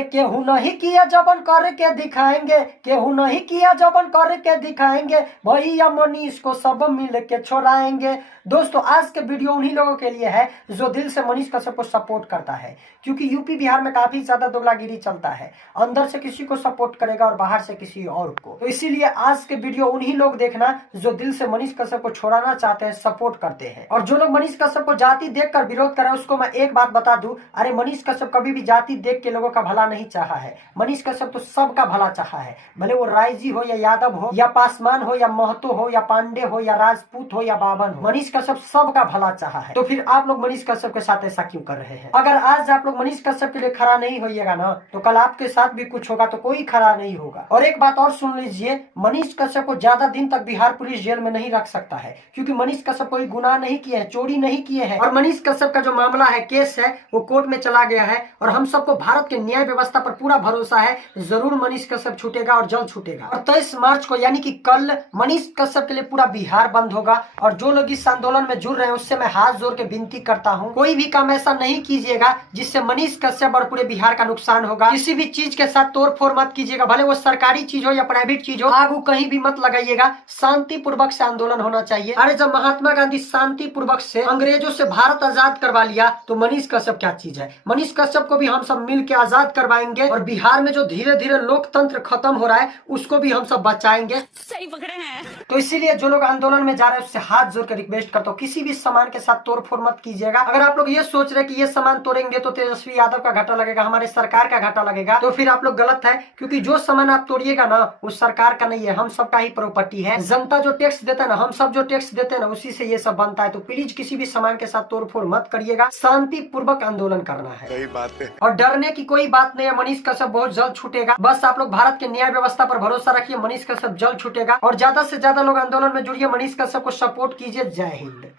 अरे केहू नहीं किया जबन करके दिखाएंगे, केहू नहीं किया जबन करके दिखाएंगे, भैया मनीष को सब मिल के छोड़ाएंगे। दोस्तों आज के वीडियो उन्हीं लोगों के लिए है जो दिल से मनीष कश्यप को सपोर्ट करता है, क्योंकि यूपी बिहार में काफी ज्यादा दोगलागिरी चलता है। अंदर से किसी को सपोर्ट करेगा और बाहर से किसी और को। तो इसीलिए आज के वीडियो उन्हीं लोग देखना जो दिल से मनीष कश्यप को छोड़ाना चाहते हैं, सपोर्ट करते हैं। और जो लोग मनीष कश्यप को जाति देखकर विरोध कर रहे हैं उसको मैं एक बात बता दूं, अरे मनीष कश्यप कभी भी जाति देख के लोगों का भला नहीं चाहा है। मनीष कश्यप तो सबका भला चाहा है, भले वो राय जी हो या यादव हो या पासवान हो या महतो हो या पांडे हो या राजपूत हो या बावन हो, मनीष कश्यप सबका भला चाहा है। तो फिर आप लोग मनीष कश्यप के साथ ऐसा क्यों कर रहे हैं? अगर आज आप लोग मनीष कश्यप के लिए खड़ा नहीं होइएगा ना, तो कल आपके साथ भी कुछ होगा तो कोई खड़ा नहीं होगा। और एक बात और सुन लीजिए, मनीष कश्यप को ज्यादा दिन तक बिहार पुलिस जेल में नहीं रख सकता है, क्योंकि मनीष कश्यप कोई गुनाह नहीं किए हैं, चोरी नहीं किए हैं। और मनीष कश्यप का जो मामला है, केस है, वो कोर्ट में चला गया है। और हम सबको भारत के न्याय व्यवस्था पर पूरा भरोसा है, जरूर मनीष कश्यप छूटेगा और जल्द छूटेगा। और 23 मार्च को यानी कि कल मनीष कश्यप के लिए पूरा बिहार बंद होगा। और जो लोग इस आंदोलन में जुड़ रहे हैं उससे मैं हाथ जोड़ के विनती करता हूँ, कोई भी काम ऐसा नहीं कीजिएगा जिससे मनीष कश्यप और पूरे बिहार का नुकसान होगा। किसी भी चीज के साथ तोड़ फोड़ मत कीजिएगा, भले वो सरकारी चीज हो या प्राइवेट चीज हो, आग कहीं भी मत लगाइएगा। शांति पूर्वक से आंदोलन होना चाहिए। अरे जब महात्मा गांधी शांति पूर्वक से अंग्रेजों से भारत आजाद करवा लिया, तो मनीष कश्यप क्या चीज है? मनीष कश्यप को भी हम सब मिल के आजाद करवाएंगे। और बिहार में जो धीरे धीरे लोकतंत्र खत्म हो रहा है उसको भी हम सब बचाएंगे। सही पकड़े हैं। तो इसीलिए जो लोग आंदोलन में जा रहे हैं उससे हाथ जोड़ के रिक्वेस्ट करता हूँ, किसी भी सामान के साथ तोड़ फोड़ मत कीजिएगा। अगर आप लोग ये सोच रहे कि ये सामान तोड़ेंगे तो तेजस्वी यादव का घाटा लगेगा, हमारे सरकार का घाटा लगेगा, तो फिर आप लोग गलत है। क्योंकि जो सामान आप तोड़िएगा ना वो सरकार का नहीं है, हम सबका ही प्रॉपर्टी है। जनता जो टैक्स देता है ना, हम सब जो टैक्स देते हैं ना, उसी से ये सब बनता है। तो प्लीज किसी भी सामान के साथ तोड़ फोड़ मत करिएगा, शांति पूर्वक आंदोलन करना है। सही बात है। और डरने की कोई बात नहीं है, मनीष कश्यप बहुत जल्द छूटेगा। बस आप लोग भारत के न्याय व्यवस्था पर भरोसा रखिए, मनीष कश्यप जल्द छूटेगा। और ज्यादा से ज्यादा लोग आंदोलन में जुड़िए, मनीष कश्यप को सपोर्ट कीजिए। जय हिंद।